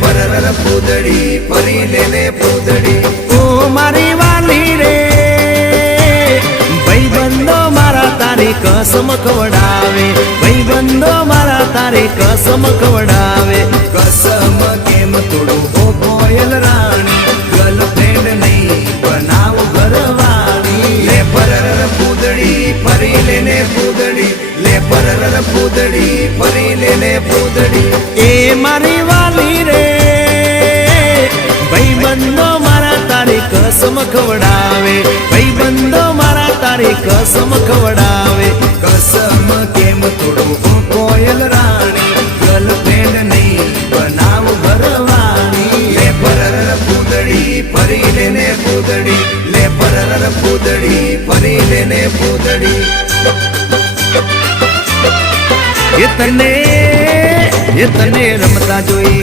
પરર પૂદડી પરી લેને પૂદડી ઓ મારી વાલી રે ભાઈબંધો મારા તારી કસમ ખવડાવે ભાઈબંધો મારા તારી કસમ ખવડાવે કસમ કેમ તોડું ઓ કોયલ રાણી ગર્લફ્રેન્ડ નહીં બનાવ ઘરવાળી લે પરર પૂદડી પરી લેને પૂદડી લે પરર પૂદડી પરી લેને પૂદડી એ મારી વાલી રે ભાઈબંધો મારા તારી કસમ ખવડાવે ભાઈબંધો મારા તારી કસમ ખવડાવે કસમ કેમ તોડું ઓ કોયલ રાણી ગર્લફ્રેન્ડ નહીં બનાવ ઘરવાળી લે પરર પૂદડી પરી લેને પૂદડી લે પરર પૂદડી પરી લેને પૂદડી એ તને રમતા જોઈ